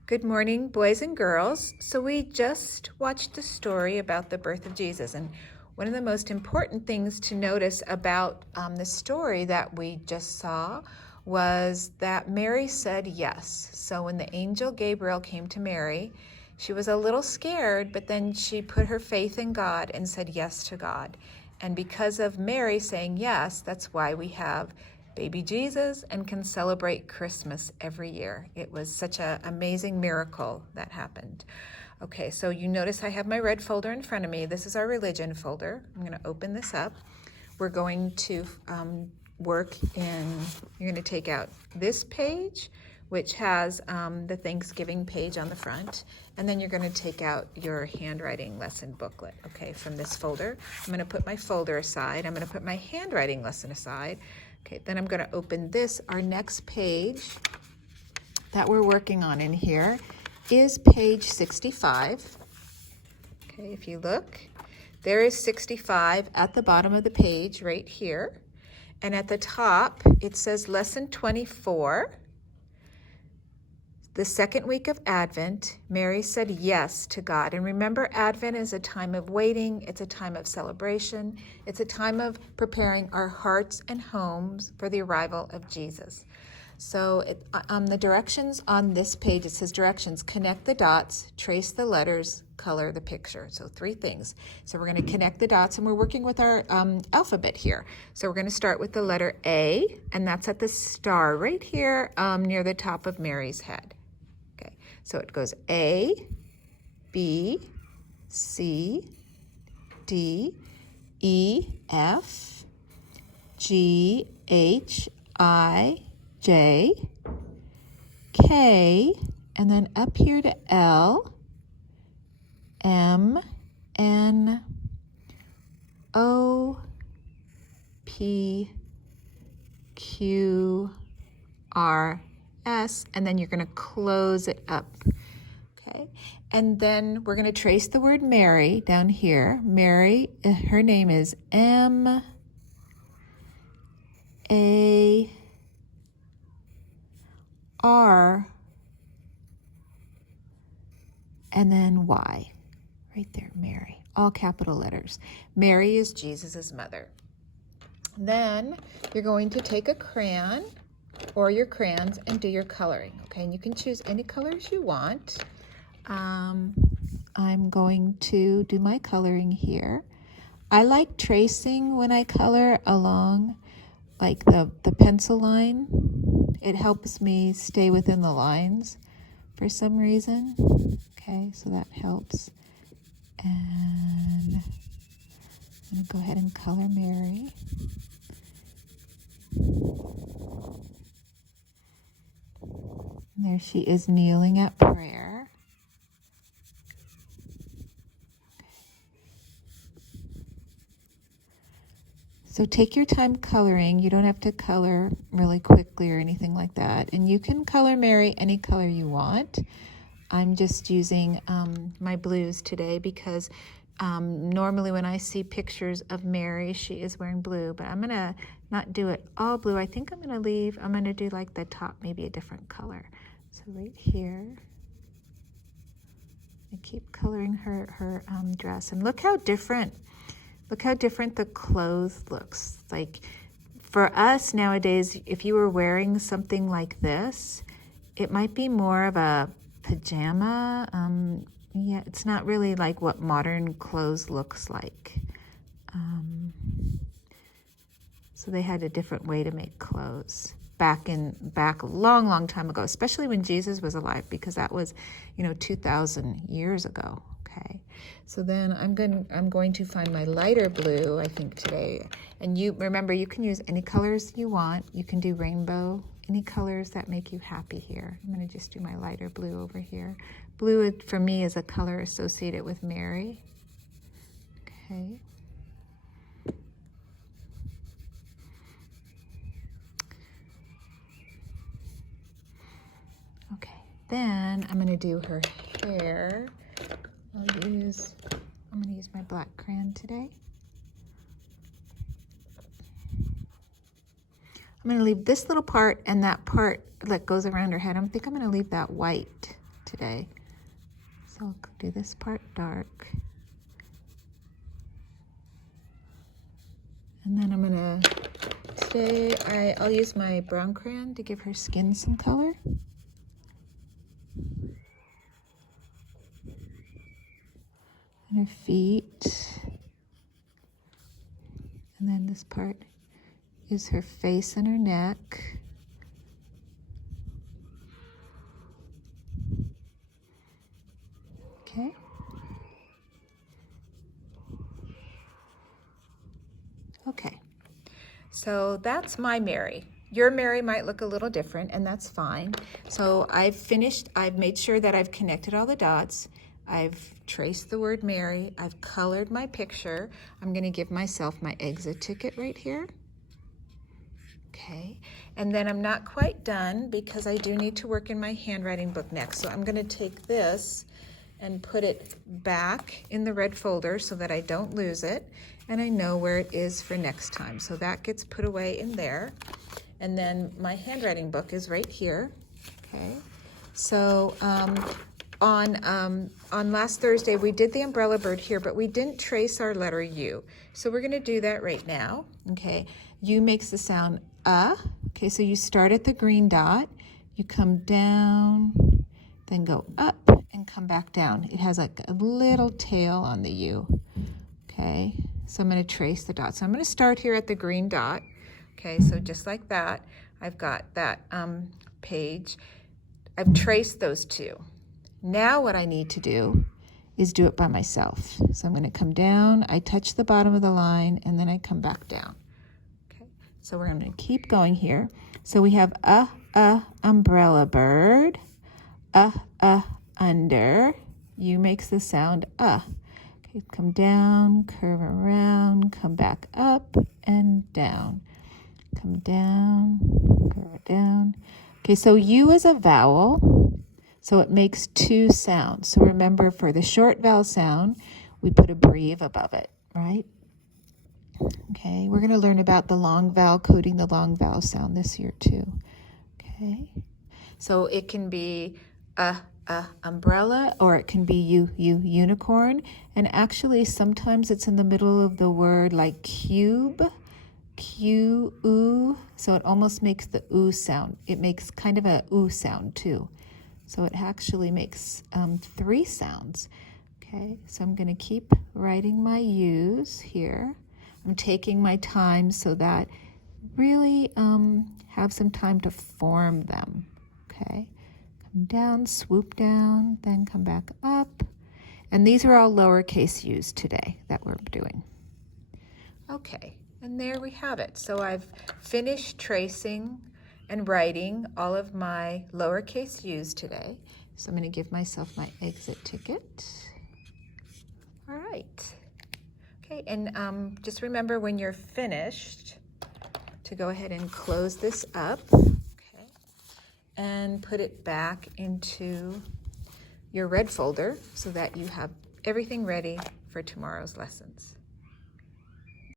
Good morning, boys and girls. So we just watched the story about the birth of Jesus, and one of the most important things to notice about the story that we just saw was that Mary said yes. So when the angel Gabriel came to Mary, she was a little scared, but then she put her faith in God and said yes to God. And because of Mary saying yes, that's why we have baby Jesus and can celebrate Christmas every year. It was such an amazing miracle that happened. Okay, so you notice I have my red folder in front of me. This is our religion folder. I'm going to open this up. We're going to work in, you're going to take out this page, which has the Thanksgiving page on the front, and then you're going to take out your handwriting lesson booklet, okay, from this folder. I'm going to put my folder aside. I'm going to put my handwriting lesson aside. Okay, then I'm going to open this. Our next page that we're working on in here is page 65. Okay, if you look, there is 65 at the bottom of the page right here. And at the top, it says Lesson 24. The second week of Advent, Mary said yes to God. And remember, Advent is a time of waiting. It's a time of celebration. It's a time of preparing our hearts and homes for the arrival of Jesus. So on the directions on this page, it says directions: connect the dots, trace the letters, color the picture. So 3 things. So we're going to connect the dots, and we're working with our alphabet here. So we're going to start with the letter A, and that's at the star right here near the top of Mary's head. Okay, so it goes A, B, C, D, E, F, G, H, I, J, K, and then up here to L, M, N, O, P, Q, R, S, and then you're going to close it up. Okay, and then we're going to trace the word Mary down here. Mary, her name is M, A, R, and then Y, right there, Mary, all capital letters. Mary is Jesus's mother. Then you're going to take a crayon or your crayons and do your coloring, okay? And you can choose any colors you want. I'm going to do my coloring here. I like tracing when I color along like the pencil line. It helps me stay within the lines for some reason. Okay, so that helps. And I'm going to go ahead and color Mary. And there she is kneeling at prayer. So take your time coloring. You don't have to color really quickly or anything like that. And you can color Mary any color you want. I'm just using my blues today because normally when I see pictures of Mary, she is wearing blue, but I'm gonna not do it all blue. I think I'm gonna do like the top, maybe a different color. So right here, I keep coloring her dress, and look how different the clothes looks. Like for us nowadays, if you were wearing something like this, it might be more of a pajama. Yeah, it's not really like what modern clothes looks like. So they had a different way to make clothes back a long time ago, especially when Jesus was alive, because that was, 2,000 years ago. Okay, so then I'm going to find my lighter blue, I think, today. And you remember, you can use any colors you want. You can do rainbow, any colors that make you happy here. I'm going to just do my lighter blue over here. Blue, for me, is a color associated with Mary. Okay. Okay, then I'm going to do her hair. I'm going to use my black crayon today. I'm going to leave this little part and that part that goes around her head. I think I'm going to leave that white today. So I'll do this part dark. And then I'm gonna, today I'll use my brown crayon to give her skin some color. And her feet. And then this part is her face and her neck. Okay. Okay. So that's my Mary. Your Mary might look a little different, and that's fine. So I've made sure that I've connected all the dots. I've traced the word Mary. I've colored my picture. I'm going to give myself my exit ticket right here. Okay, and then I'm not quite done because I do need to work in my handwriting book next. So I'm going to take this and put it back in the red folder so that I don't lose it, and I know where it is for next time. So that gets put away in there. And then my handwriting book is right here. Okay, so on last Thursday, we did the umbrella bird here, but we didn't trace our letter U. So we're gonna do that right now, okay? U makes the sound okay, so you start at the green dot, you come down, then go up and come back down. It has like a little tail on the U, okay? So I'm gonna trace the dot. So I'm gonna start here at the green dot, okay? So just like that, I've got that page. I've traced those two. Now what I need to do is do it by myself. So I'm going to come down, I touch the bottom of the line, and then I come back down. Okay, so we're going to keep going here. So we have umbrella bird, under. U makes the sound Okay, come down, curve around, come back up and down. Come down, curve down. Okay, so U is a vowel. So it makes two sounds. So remember, for the short vowel sound, we put a breve above it, right? Okay, we're going to learn about the long vowel, coding the long vowel sound this year too. Okay, so it can be umbrella, or it can be unicorn. And actually, sometimes it's in the middle of the word, like cube, so it almost makes the oo sound. It makes kind of a oo sound too. So it actually makes three sounds. Okay, so I'm going to keep writing my U's here. I'm taking my time so that really have some time to form them. Okay, come down, swoop down, then come back up. And these are all lowercase U's today that we're doing. Okay, and there we have it. So I've finished tracing and writing all of my lowercase U's today. So I'm going to give myself my exit ticket. All right. Okay, and just remember when you're finished to go ahead and close this up, okay, and put it back into your red folder so that you have everything ready for tomorrow's lessons.